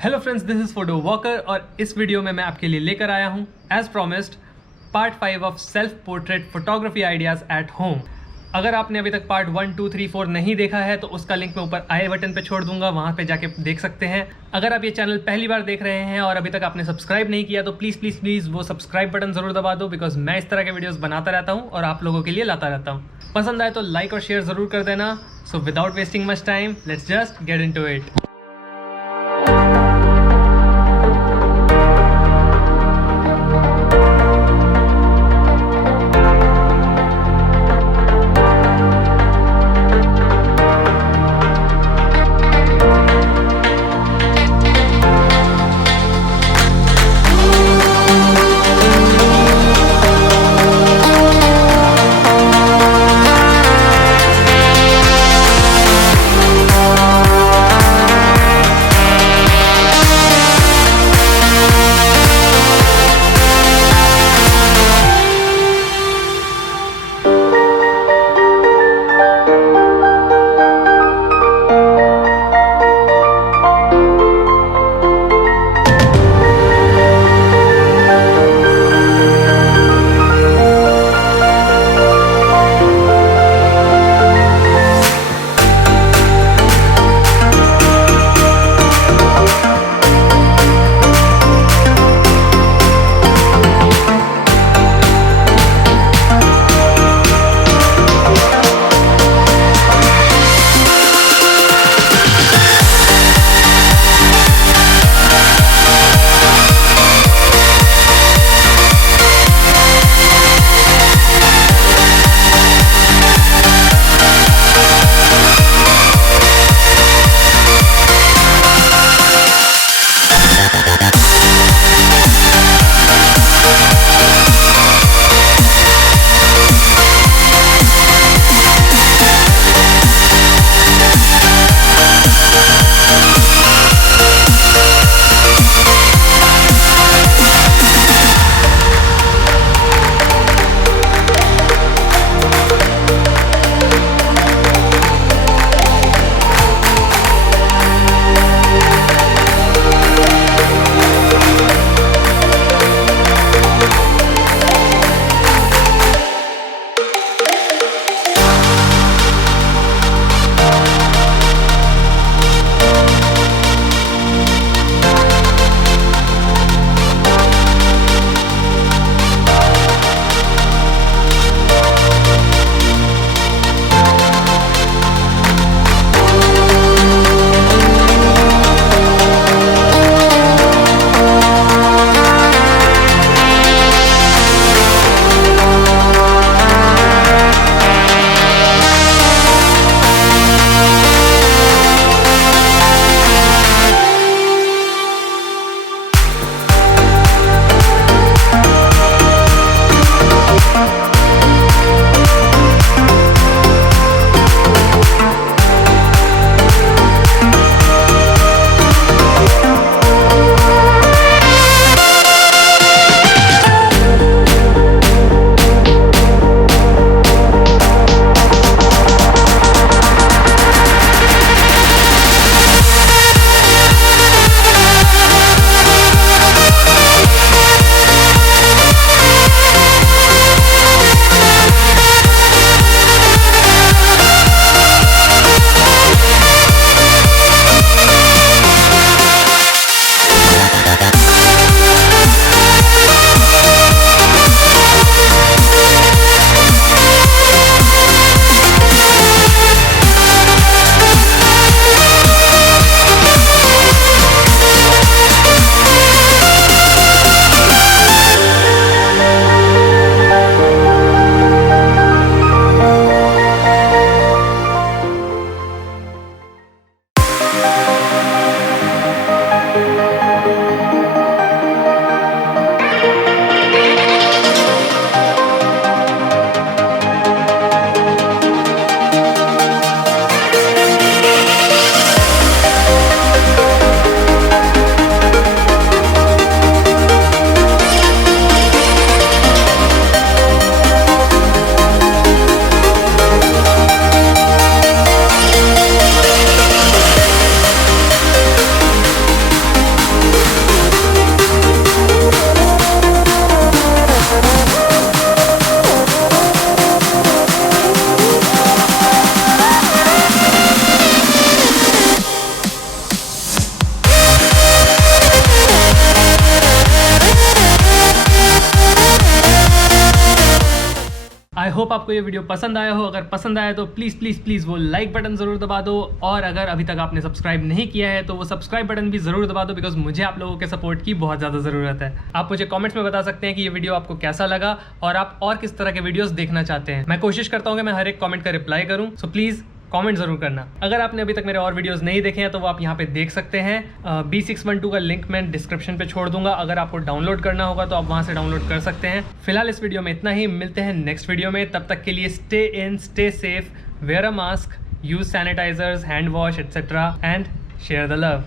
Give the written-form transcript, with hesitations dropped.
Hello friends, this is photo walker और इस video में मैं आपके लिए लेकर आया हूँ as promised part 5 of self portrait photography ideas at home. अगर आपने अभी तक पार्ट 1, 2, 3, 4 नहीं देखा है तो उसका लिंक मैं ऊपर आई बटन पे छोड़ दूंगा, वहाँ पे जाके देख सकते हैं। अगर आप ये चैनल पहली बार देख रहे हैं और अभी तक आपने सब्सक्राइब नहीं किया तो प्लीज़ प्लीज़ प्लीज़ वो सब्सक्राइब बटन ज़रूर दबा दो, बिकॉज मैं इस तरह के वीडियोज़ बनाता रहता हूँ और आप लोगों के लिए लाता रहता हूँ। पसंद आए तो लाइक और शेयर ज़रूर कर देना। So without wasting much time, let's just get into it. I hope आपको ये वीडियो पसंद आया हो। अगर पसंद आया तो प्लीज़ प्लीज़ प्लीज़ वो लाइक बटन ज़रूर दबा दो, और अगर अभी तक आपने सब्सक्राइब नहीं किया है तो वो सब्सक्राइब बटन भी ज़रूर दबा दो, बिकॉज मुझे आप लोगों के सपोर्ट की बहुत ज़्यादा ज़रूरत है। आप मुझे कमेंट्स में बता सकते हैं कि ये वीडियो आपको कैसा लगा और आप और किस तरह के वीडियोस देखना चाहते हैं। मैं कोशिश करता हूँ कि मैं हर एक कमेंट का रिप्लाई करूँ, सो प्लीज़ कमेंट जरूर करना। अगर आपने अभी तक मेरे और वीडियोस नहीं देखे हैं तो वो आप यहाँ पे देख सकते हैं। B612 का लिंक मैं डिस्क्रिप्शन पे छोड़ दूंगा। अगर आपको डाउनलोड करना होगा तो आप वहाँ से डाउनलोड कर सकते हैं। फिलहाल इस वीडियो में इतना ही, मिलते हैं नेक्स्ट वीडियो में। तब तक के लिए stay in, stay safe, where a mask, use sanitisers, hand wash etcetera, and share the love.